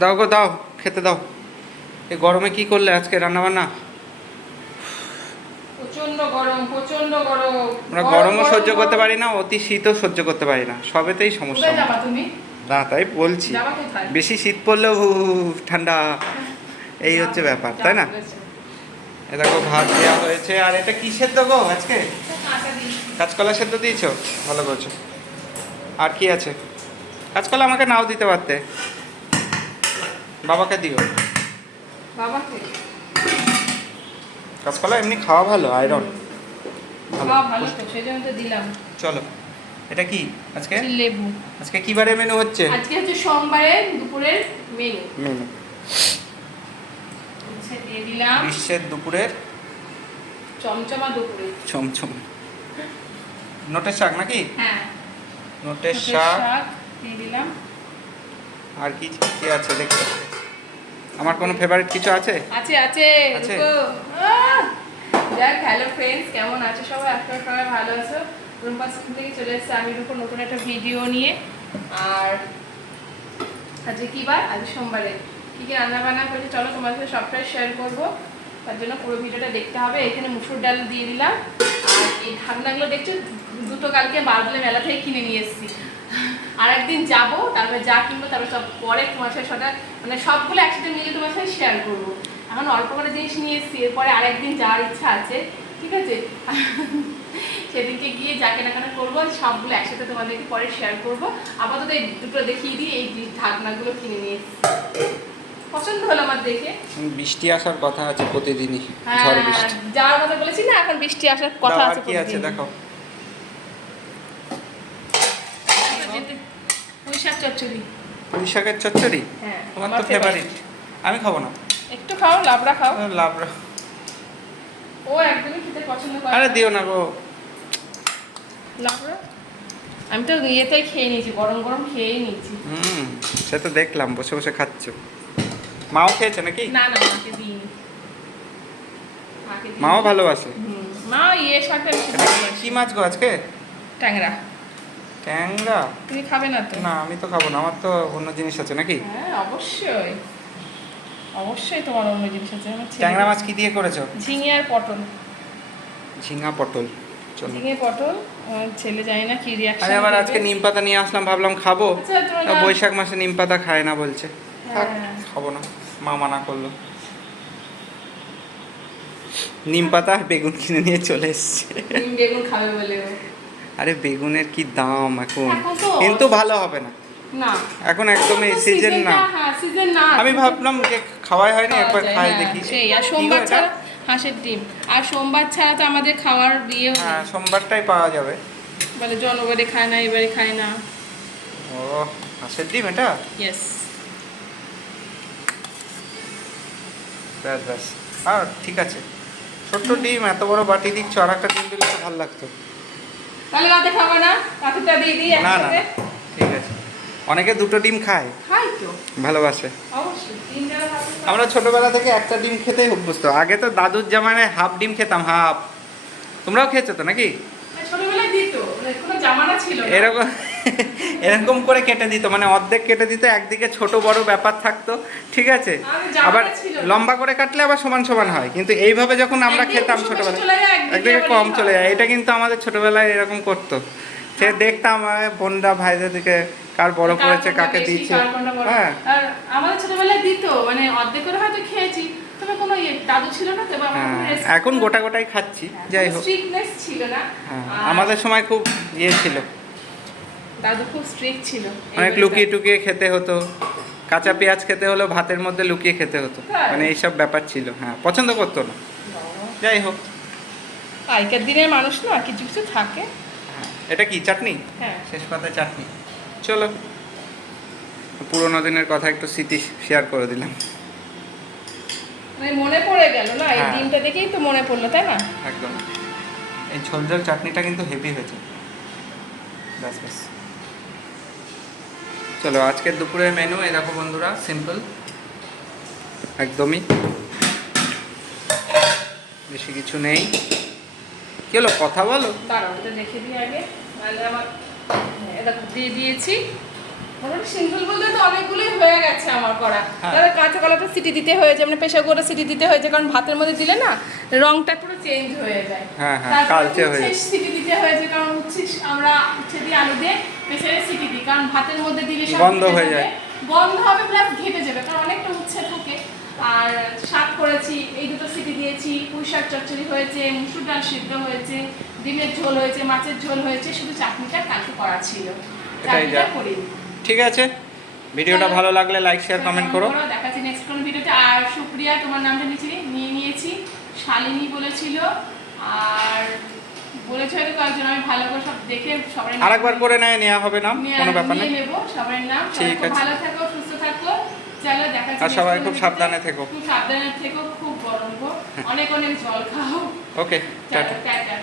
দাও গো দাও, খেতে দাও। এই গরমে কি করলে আজকে রান্না বান্না? প্রচন্ড গরম, প্রচন্ড গরম। আমরা গরমও সহ্য করতে পারি না, অতি শীতও সহ্য করতে পারি না, সবেতেই সমস্যা। কোথায় যাবা তুমি? না তাই বলছি, যাবা কোথায়? বেশি শীত পড়লেও ঠান্ডা, এই হচ্ছে ব্যাপার, তাই না? এ দেখো ভাত দেওয়া হয়েছে। আর এটা কি সেদ্ধ গো আজকে? কাঁচকলা সেদ্ধ দিয়েছো, ভালো করছো। আর কি আছে? কাঁচকলা আমাকে নাও দিতে পারতে, বাবাকে দিও। বাবাকে কাঁচকলা এমনি খাওয়া ভালো, আয়রন ভালো তো, সেই জন্য তো দিলাম। চলো, এটা কি আজকে? লেবু। আজকে কি বারে মেনু হচ্ছে? আজকে হচ্ছে সোমবারের দুপুরের মেনু। আচ্ছা, দিয়ে দিলাম গ্রীষ্মের দুপুরের চমচমা দুপুরে চমচম নোটের শাক নাকি? হ্যাঁ, নোটের শাক। দিয়ে দিলাম। আর কি কি আছে দেখতে? আমার কোনো ফেভারিট কিছু আছে? আছে আছে আছে? রুকো। যাক, হ্যালো ফ্রেন্ডস, কেমন আছো সবাই? আপনারা সবাই ভালো আছো? রুম্পা স্কুল থেকে চলে এসেছে আমি রুকো নতুন একটা ভিডিও নিয়ে। আর আজকে কি বার? আজ সোমবারে কী কী রান্না বান্না করেছি চলো তোমার সাথে সবটাই শেয়ার করবো। তার জন্য পুরো ভিডিওটা দেখতে হবে। এখানে মুসুর ডাল দিয়ে দিলাম। আর এই ঢাকনাগুলো দেখছো, দুটো কালকে বারবলে মেলা থেকে কিনে নিয়ে এসেছি। আর একদিন যাবো, তারপরে যা কিনবো তারপরে সব পরে তোমার সাথে সেটা মানে সবগুলো একসাথে মিলে তোমার সাথে শেয়ার করবো। এখন অল্প করে জিনিস নিয়ে এসেছি, এরপরে আরেকদিন যাওয়ার ইচ্ছা আছে, ঠিক আছে? সেদিনকে গিয়ে যা কেনাকাটা করবো সবগুলো একসাথে তোমাদেরকে পরে শেয়ার করবো। আপাতত এই দুটো দেখিয়ে দিই, এই ঢাকনাগুলো কিনে নিয়ে এসেছি। পছন্দ হলো আমার দেখে। বৃষ্টি আসার কথা আছে প্রতিদিনই, হ্যাঁ, ঝড় বৃষ্টি যাওয়ার কথা বলেছি না, এখন বৃষ্টি আসার কথা দাও, আর আছে। কি আছে দেখো? পুঁই শাক চচ্চড়ি। পুঁই শাকের চচ্চড়ি? হ্যাঁ, তোমার তো ফেভারিট। আমি খাবো না। একটু খাও, লাবড়া খাও। লাবড়া ও একদমই খেতে পছন্দ করে আরে দিও না গো। লাবড়া আমি তো ইয়েতেই খেয়ে নিয়েছি, গরম গরম খেয়েই নিয়েছি। সে তো দেখলাম বসে বসে খাচ্ছ। মাও খেয়েছে নাকি? না না, মাকে দিইনি। মাও ভালোবাসে? মা ইয়ে শাকটা বেশি এটা ভালোবাসে। কি মাছ গো আজকে? ট্যাংরা। ট্যাংরা? তুমি খাবে না তো? না আমি তো খাবো না, আমার তো অন্য জিনিস আছে নাকি? হ্যাঁ অবশ্যই, অবশ্যই তোমার অন্য জিনিস আছে। ট্যাংরা মাছ কি দিয়ে করেছো? ঝিঙে আর পটল। ঝিঙা পটল, চলো। ঝিঙে পটল। ছেলে জানি না কি রিয়াকশন। আমি আবার আজকে নিম পাতা নিয়ে আসলাম, ভাবলাম খাবো। আচ্ছা, তোমার বৈশাখ মাসে নিম পাতা খায় না বলছে, থাক হ্যাঁ। খাবো না, মা মানা করলো। নিম পাতা আর বেগুন কিনে নিয়ে চলে এসছে। বেগুন খাবে বলে ও। আরে বেগুনের কি দাম এখন, এখন তো কিন্তু ভালো হবে না না, এখন, একদমই সিজন না। হ্যাঁ সিজন না। আমি ভাবলাম যে খাওয়াই হয়নি, একবার খাই হ্যাঁ, দেখি। সেই আর কি গো সোমবার এটা? ছাড়া হাঁসের ডিম। আর সোমবার ছাড়া তো আমাদের খাওয়ার বিয়ে হ্যাঁ সোমবারটাই পাওয়া যাবে। বলে জনবারে খায় না, এবারে খায় না। ও হাঁসের ডিম এটা? ইয়েস। ব্যাস ব্যাস, আর ঠিক আছে। ছোট্ট ডিম, এত বড় বাটি দিচ্ছ, আর একটা ডিম দিলে তো ভালো লাগতো। তাহলে রাতে খাবো না, রাতেটা দিয়ে দিই না না একসাথে। ঠিক আছে, অনেকে দুটো ডিম খায়, খাই তো ভালোবাসে। অবশ্যই, তিন বেলা ভাত খাই। আমরা ছোটবেলা থেকে একটা ডিম খেতেই অভ্যস্ত। আগে তো দাদুর জামানায় হাফ ডিম খেতাম, হাফ। তোমরাও খেয়েছো তো নাকি? ছোটবেলায় দিত, মানে কোনো জামানা ছিল না। এরকম এরকম করে কেটে দিত, মানে অর্ধেক কেটে দিত, একদিকে ছোট বড় ব্যাপার থাকতো, ঠিক আছে? জামানা আবার ছিল না। লম্বা করে কাটলে আবার সমান সমান হয়, কিন্তু এইভাবে যখন আমরা একদিকে খেতাম বেশি ছোটবেলায়, চলে যায়, একদিকে আবার কম এই চলে যায়। হয়। এটা কিন্তু আমাদের ছোটবেলায় এরকম করতো। সে দেখতাম বোনরা ভাইদের দিকে, কার বড় কার করেছে, কোনটা কাকে বেশি, দিচ্ছে। কার কোনটা বড়। হ্যাঁ আর আমাদের ছোটবেলায় দিত, মানে অর্ধেক করে হয়তো খেয়েছি, তবে কোনো দাদু ছিল না, তবে আমার কোনো হ্যাঁ, respect এখন ছিল না। গোটা গোটাই খাচ্ছি, যাই হোক। স্ট্রিক্টনেস ছিল না। হ্যাঁ, আর আমাদের সময় খুব ইয়ে ছিল, দাদু খুব স্ট্রিক্ট ছিল। অনেক এইবারে লুকিয়ে টুকিয়ে খেতে হতো। কাঁচা পেঁয়াজ খেতে হলো ভাতের মধ্যে লুকিয়ে খেতে হতো, তাই? মানে এইসব ব্যাপার ছিল। হ্যাঁ, পছন্দ করতো না, যাই হোক। আগেকার দিনের মানুষ না, কিছু কিছু থাকে। হ্যাঁ, এটা কি চাটনি? হ্যাঁ, শেষ পাতায় চাটনি। চলো, পুরোনো দিনের কথা একটু স্মৃতি শেয়ার করে দিলাম। মানে মনে পড়ে গেল না, এই হ্যাঁ। দিনটা দেখেই তো মনে পড়লো, তাই না? একদম, এই ঝোল ঝোল চাটনিটা কিন্তু হেভি হয়েছে। ব্যাস ব্যাস, চলো আজকের দুপুরের মেনু এই দেখো বন্ধুরা, সিম্পল একদমই, বেশি কিছু নেই। কি হলো, কথা বলো। দাঁড়াও, এটা রেখে দিই আগে, নাহলে আমার। হ্যাঁ, এটা দিয়ে দিয়েছি মোটামুটি সিম্পল বলতে তো অনেকগুলোই হয়ে গেছে আমার করা। হ্যাঁ। তাহলে কাঁচা কলাটা সিটি দিতে হয়েছে, মানে প্রেশার কুকারে সিটি দিতে হয়েছে, কারণ ভাতের মধ্যে দিলে না রংটা পুরো চেঞ্জ হয়ে যায়। হ্যাঁ হ্যাঁ, তারপর কালচে হয়ে উচ্ছে যায়। সিটি দিতে হয়েছে, কারণ আমরা উচ্ছে দিয়ে আলু দিয়ে প্রেসারে সিটি দিই, কারণ ভাতের মধ্যে দিলে সব গন্ধ ঘেটে হয়ে যাবে, যায়। গন্ধ হবে প্লাস ঘেটে যাবে, কারণ অনেকটা উচ্ছে থাকে। আর শাক করেছি, এই দুটো সিটি দিয়েছি, পুঁই শাক চচ্চড়ি হয়েছে, মুসুর ডাল সিদ্ধ হয়েছে, ডিমের ঝোল হয়েছে, মাছের ঝোল হয়েছে, শুধু চাটনিটা কালকে করা ছিল, এটাই যা। চাটনিটা করিনি। ঠিক আছে, ভিডিওটা ভালো লাগলে লাইক শেয়ার কমেন্ট করো। দেখাচ্ছি নেক্সট কোন ভিডিওতে। আর সুপ্রিয়া তোমার নামটা নিয়ে নিয়েছি, শালিনী বলেছিল, আর বলেছে হয়তো কয়েকজন, আমি ভালো করে সব দেখে সবাই আরেকবার করে নেওয়া হবে না, কোনো ব্যাপার নেই। নেবো সবার নাম। ঠিক আছে। ভালো থাকো, সুস্থ থাকো, চলো দেখাচ্ছি। আর সবাই খুব সাবধানে থেকো। খুব সাবধানে থেকো, খুব গরম গো, অনেক অনেক জল খাও। ওকে, টাটা। টাটা।